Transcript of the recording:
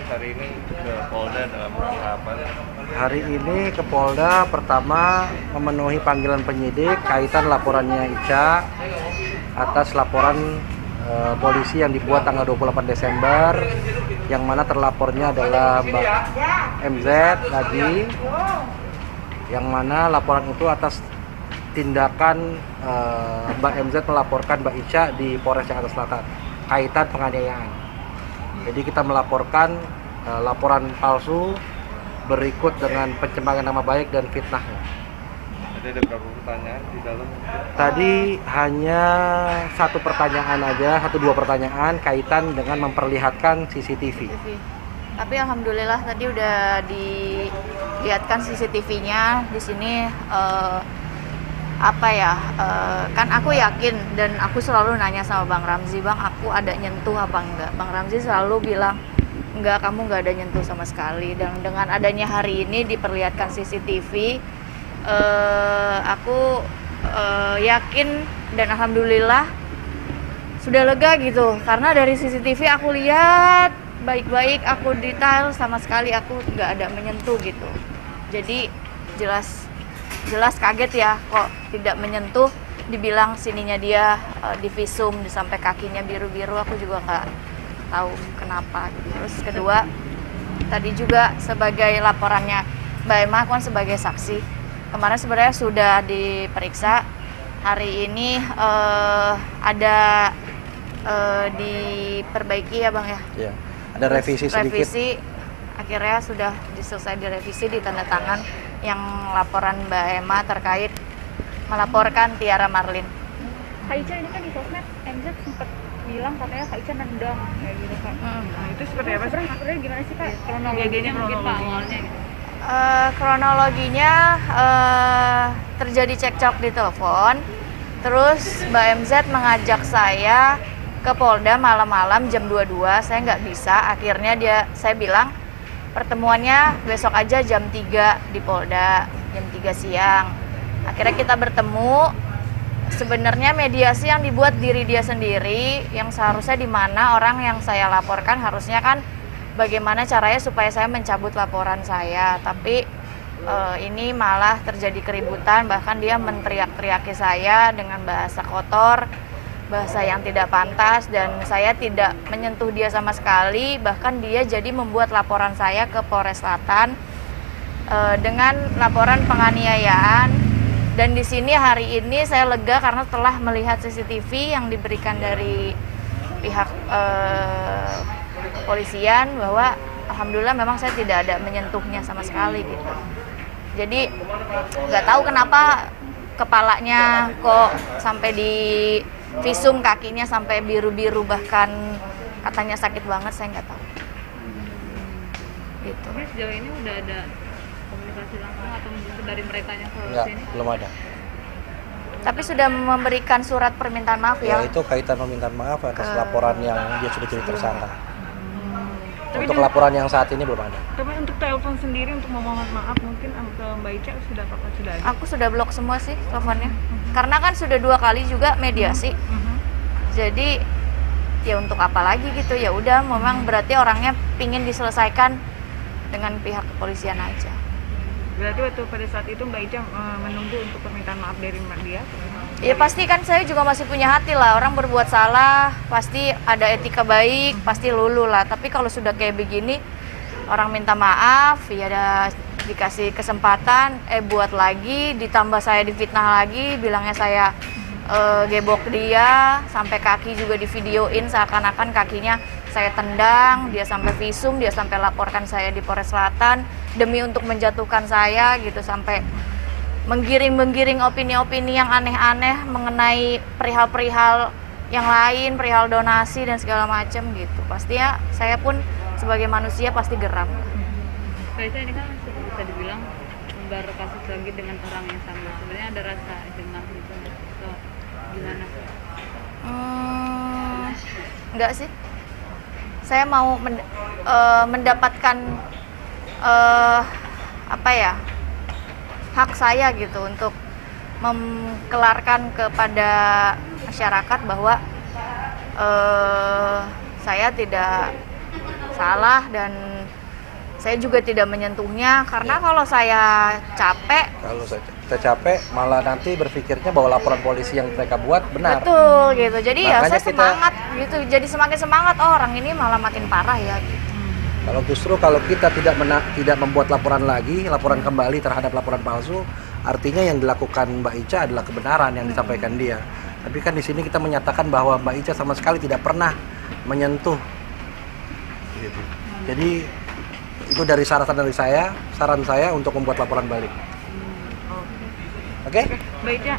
hari ini ke Polda dalam rangka apa? Hari ini ke Polda pertama memenuhi panggilan penyidik kaitan laporannya Ica atas laporan polisi yang dibuat tanggal 28 Desember yang mana terlapornya adalah Mbak MZ lagi, yang mana laporan itu atas tindakan Mbak MZ melaporkan Mbak Ica di Polres Jakarta Selatan kaitan penganiayaan. Jadi kita melaporkan laporan palsu berikut dengan pencemaran nama baik dan fitnahnya. Ada beberapa pertanyaan di dalam. Tadi hanya satu pertanyaan aja, dua pertanyaan kaitan dengan memperlihatkan CCTV. Tapi alhamdulillah tadi udah dilihatkan CCTV-nya di sini. Kan aku yakin dan aku selalu nanya sama Bang Ramzi, Bang aku ada nyentuh apa enggak? Bang Ramzi selalu bilang enggak, kamu enggak ada nyentuh sama sekali. Dan dengan adanya hari ini diperlihatkan CCTV, aku yakin dan alhamdulillah sudah lega gitu, karena dari CCTV aku lihat baik-baik, aku detail, sama sekali aku nggak ada menyentuh gitu. Jadi jelas kaget ya kok tidak menyentuh, dibilang sininya dia di visum sampai kakinya biru-biru, aku juga nggak tahu kenapa gitu. Terus kedua, tadi juga sebagai laporannya Mbak Emma, aku kan sebagai saksi kemarin sebenarnya sudah diperiksa. Hari ini ada diperbaiki ya Bang ya? Ya, ada revisi sedikit. Revisi akhirnya sudah selesai direvisi, ditanda tangan yang laporan Mbak Emma terkait melaporkan Tiara Marlin. Kak Ica ini kan di sosmed MZ sempat bilang katanya Kak Ica nendang kayak gitu kan. Nah, itu seperti apa sih? Sebenarnya gimana sih Kak? Kronologinya mungkin Pak awalnya gitu. Kronologinya terjadi cekcok di telepon, terus Mbak MZ mengajak saya ke Polda malam-malam jam 22, saya nggak bisa, akhirnya saya bilang pertemuannya besok aja jam 3 di Polda, jam 3 siang. Akhirnya kita bertemu. Sebenarnya mediasi yang dibuat diri dia sendiri, yang seharusnya di mana orang yang saya laporkan harusnya kan bagaimana caranya supaya saya mencabut laporan saya. Tapi ini malah terjadi keributan, bahkan dia menteriak-teriaki saya dengan bahasa kotor, bahasa yang tidak pantas, dan saya tidak menyentuh dia sama sekali. Bahkan dia jadi membuat laporan saya ke Polres Selatan dengan laporan penganiayaan. Dan di sini hari ini saya lega karena telah melihat CCTV yang diberikan dari pihak kepolisian, bahwa alhamdulillah memang saya tidak ada menyentuhnya sama sekali gitu. Jadi nggak tahu kenapa kepalanya kok sampai di visum, kakinya sampai biru-biru, bahkan katanya sakit banget, saya nggak tahu. Gitu. Tapi sejauh ini udah ada komunikasi langsung atau mungkin dari mereka yang ke Enggak, sini? belum ada. Tapi sudah memberikan surat permintaan maaf Ya, ya. itu kaitan permintaan maaf atas laporan yang dia sudah jadi tersangka. Tapi Untuk laporan yang saat ini belum ada. Tapi untuk telepon sendiri untuk memohon maaf mungkin ke Mbak Ica sudah ada? Aku sudah blok semua sih teleponnya. Karena kan sudah 2 kali juga mediasi. Jadi ya untuk apa lagi gitu, ya udah memang berarti orangnya pingin diselesaikan dengan pihak kepolisian aja. Berarti waktu pada saat itu Mbak Ica menunggu untuk permintaan maaf dari Mbak dia? Ya pasti kan saya juga masih punya hati lah, orang berbuat salah pasti ada etika baik, pasti luluh lah. Tapi kalau sudah kayak begini, orang minta maaf, ya ada dikasih kesempatan, buat lagi, ditambah saya difitnah lagi, bilangnya saya gebok dia, sampai kaki juga divideoin seakan-akan kakinya saya tendang, dia sampai visum, dia sampai laporkan saya di Polres Selatan demi untuk menjatuhkan saya gitu, sampai menggiring opini-opini yang aneh-aneh mengenai perihal-perihal yang lain, perihal donasi dan segala macam gitu. Pastinya saya pun sebagai manusia pasti geram. Kayaknya ini kan bisa dibilang baru kasus lagi dengan orang yang sama. Sebenarnya ada rasa jengah gitu atau gimana? Enggak sih. Saya mau mendapatkan hak saya gitu untuk mengkelarkan kepada masyarakat bahwa saya tidak salah dan saya juga tidak menyentuhnya karena kalau saya capek. Kalau kita capek malah nanti berpikirnya bahwa laporan polisi yang mereka buat benar. Betul gitu. Jadi ya Makanya saya semangat gitu. Jadi semakin semangat, oh orang ini malah makin parah ya gitu. Kalau justru kalau kita tidak membuat laporan lagi, laporan kembali terhadap laporan palsu, artinya yang dilakukan Mbak Ica adalah kebenaran yang disampaikan dia. Tapi kan di sini kita menyatakan bahwa Mbak Ica sama sekali tidak pernah menyentuh. Gitu. Jadi itu dari saran saya untuk membuat laporan balik. Oke? Mbak Ica,